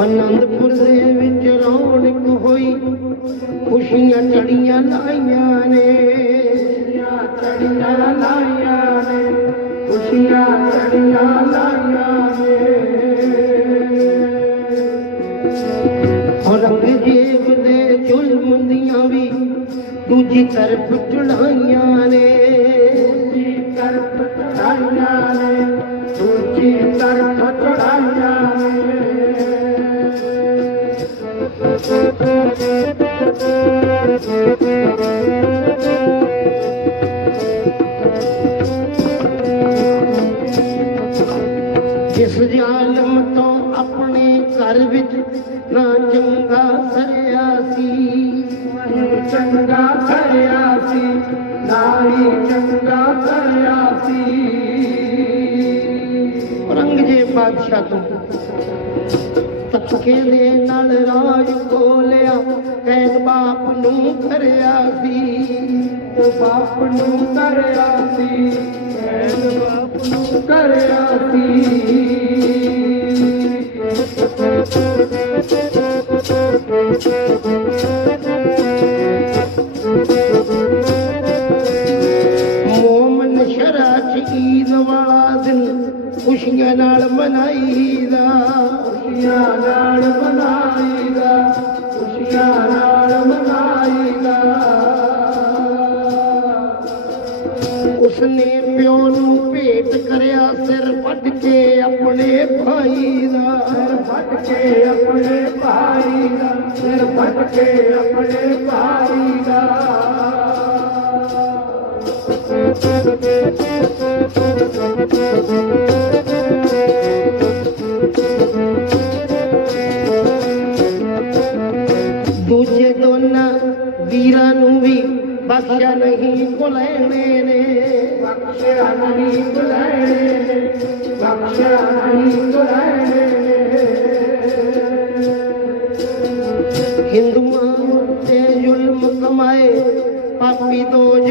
ਅਨੰਦਪੁਰ ਦੇ ਵਿੱਚ ਰੌਣਕ ਹੋਈ। ਖੁਸ਼ੀਆਂ ਚੜੀਆਂ ਲਾਈਆਂ ਨੇ। ਚੜੀਆਂ ਲਾਈਆਂ ਨੇ ਖੁਸ਼ੀਆਂ ਚੜੀਆਂ ਲਾਈਆਂ ਨੇ। ਔਰੰਗਜ਼ੇਬ ਦੇ ਜ਼ੁਲਮ ਦੀਆਂ ਵੀ ਦੂਜੀ ਤਰਫ ਚੜਾਈਆਂ ਨੇ। ਦੂਜੀ ਤਰਫ ਚੜਾਈਆਂ ਨੇ। ਦੂਜੀ ਤਰਫ ਜਿਸ ਜ਼ਾਲਮ ਤੋਂ ਆਪਣੇ ਘਰ ਵਿੱਚ ਨਾ ਚੰਗਾ ਸਰਿਆ ਸੀ ਨਹੀਂ ਚੰਗਾ ਸਰਿਆ ਸੀ ਨਾ ਹੀ ਚੰਗਾ ਸਰਿਆ ਸੀ ਔਰੰਗਜ਼ੇਬ ਬਾਦਸ਼ਾਹ ਤੋਂ ਤੱਕੇ ਨਾਲ ਰਾਜ ਖੋਲਿਆ? ਕੈਦ ਬਾਪ ਨੂੰ ਕਰਿਆ ਸੀ। ਤੇ ਬਾਪ ਨੂੰ ਕਰਿਆ ਸੀ। ਕੈਦ ਬਾਪ ਨੂੰ ਕਰਿਆ ਸੀ। ਮੋਮਨ ਸ਼ਰਾ ਚ ਵਾਲਾ ਦਿਨ ਖੁਸ਼ੀਆਂ ਨਾਲ ਮਨਾਈਦਾ। ਖੁਸ਼ੀਆਂ ਨਾਲ ਉਸਨੇ ਪਿਓ ਨੂੰ ਭੇਟ ਕਰਿਆ ਸਿਰ ਵੱਢ ਕੇ ਆਪਣੇ ਭਾਈ ਦਾ। ਸਿਰ ਵੱਢ ਕੇ ਆਪਣੇ ਭਾਈ ਦਾ। ਸਿਰ ਵੱਢ ਕੇ ਆਪਣੇ ਭਾਈ ਦਾ। ਦੂਜੇ ਵੀਰਾਂ ਨੂੰ ਵੀ ਬਖਸ਼ਿਆ ਨਹੀਂ ਭੁਲਾਣੇ ਨੇ ਬਖਸ਼ਿਆ ਨਹੀਂ ਭੁਲਾਣੇ ਨੇ ਬਖਸ਼ਿਆ ਨਹੀਂ ਭੁਲਾਣੇ ਨੇ ਹਿੰਦੂਆਂ ਤੇ ਜ਼ੁਲਮ ਕਮਾਏ, ਪਾਪੀ ਦੋ